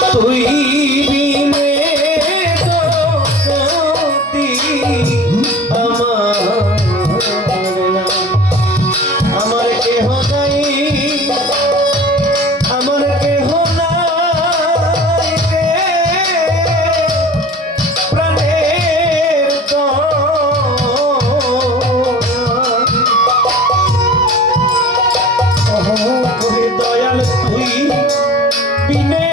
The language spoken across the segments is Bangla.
তুই বিনে আমার কেহ নাই, আমার কেহ নাই রে প্রাণের ওহে দয়াল তুই বিনে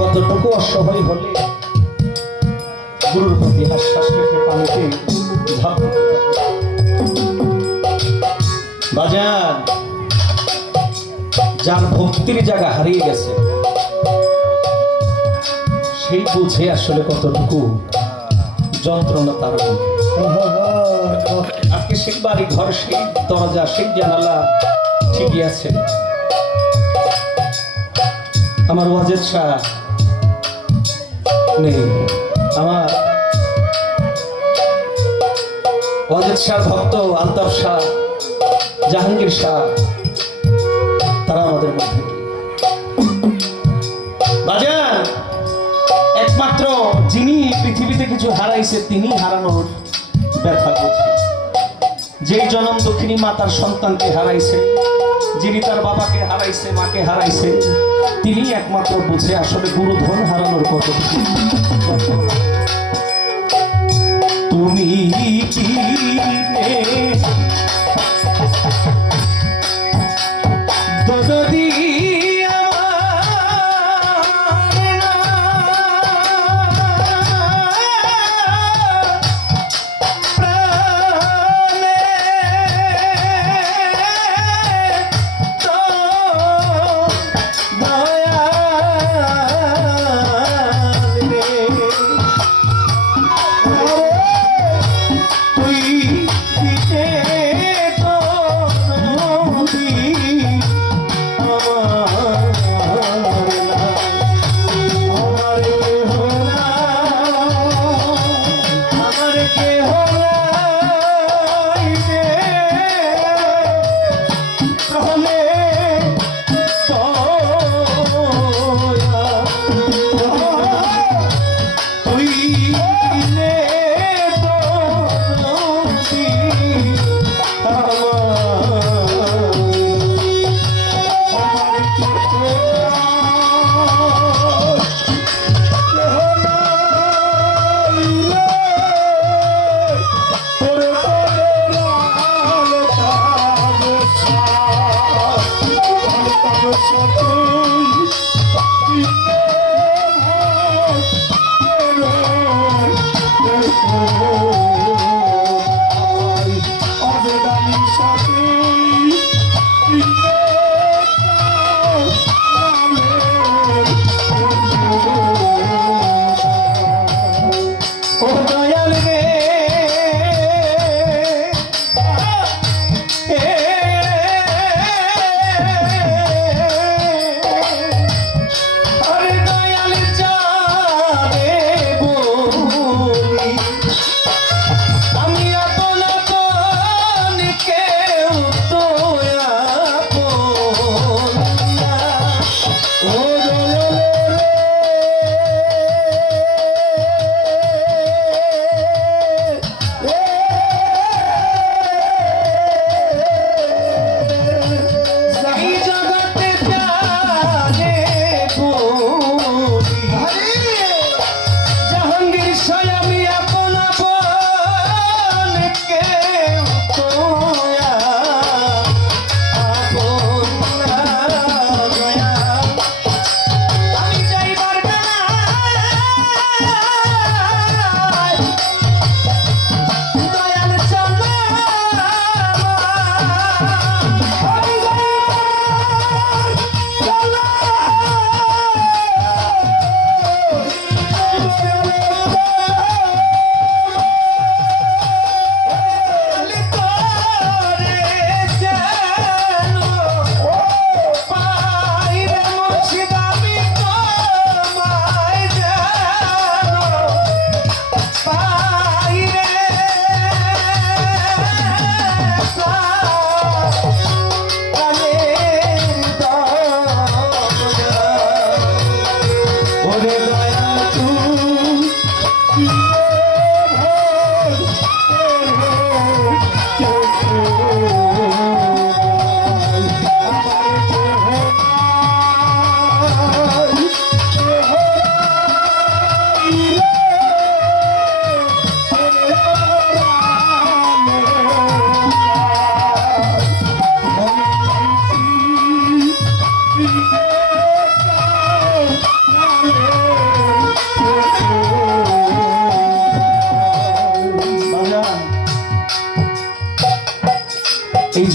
কতটুকু অসহায় হলে গুরুর প্রতি আশ্বাস রেখে পানিতে ঝাঁপ দিতে পারে। বাজার যার ভক্তির জায়গা হারিয়ে গেছে সেই বুঝে আসলে কতটুকু যন্ত্রণা তার। আজকে সেই বাড়ি ঘর, সেই দরজা, সেই জানালা ঠিকই আছে। আমার ওয়াজেদ শাহ নেই, আমার ওয়াজেদ শাহ ভক্ত আলতাফ শাহ, জাহাঙ্গীর শাহ, তারা আমাদের মধ্যে। বাজার একমাত্র যিনি পৃথিবীতে কিছু হারাইছে তিনি হারানোর ব্যথা বুঝে। যেই জনম দক্ষিণী মা তার সন্তানকে হারাইছে, যিনি তার বাবাকে হারাইছে, মাকে হারাইছে, তিনি একমাত্র বুঝে আসলে গুরুধন হারানোর কত। তুমি দরদি তুই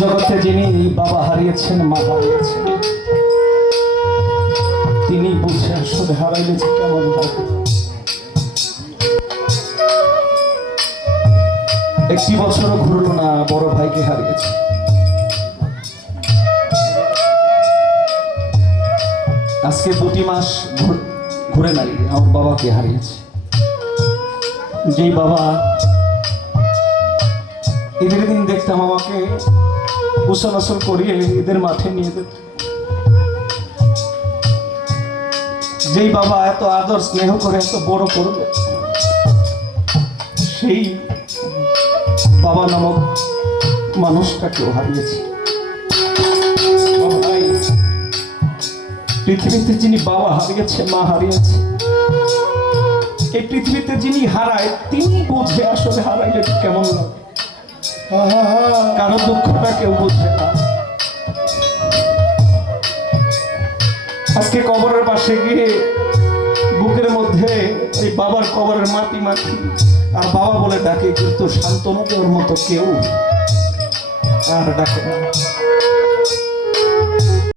জগতে যিনি বাবা হারিয়েছেন, মা হারিয়েছেন, তিনি বুঝে আসলে হারাইলে যে কেমন লাগে। একটি বছরও ঘুরলো না, বড় ভাইকে হারিয়েছে। আজকে 2টি মাস ঘুরে নাই, আমার বাবাকে হারিয়েছে। যেই বাবা ঈদের দিন দেখতাম আমাকে গোসল আসল করিয়ে ঈদের মাঠে নিয়ে যেত, যেই বাবা এত আদর স্নেহ করে এত বড় করবে, সেই বাবা নামক মানুষটাকেও হারিয়েছে। ভাই, পৃথিবীতে যিনি বাবা হারিয়েছে, মা হারিয়েছে, এই পৃথিবীতে যিনি হারায় তিনি বুঝে আসলে হারাইলে কেমন লাগে। কারো দুঃখটা কেউ বুঝে না। আজকে কবরের পাশে গিয়ে বুকের মধ্যে এই বাবার কবরের মাটি মাটি আর বাবা বলে ডাকে, কিন্তু শান্তনু দেওয়ার মতো কেউ আর ডাকে না।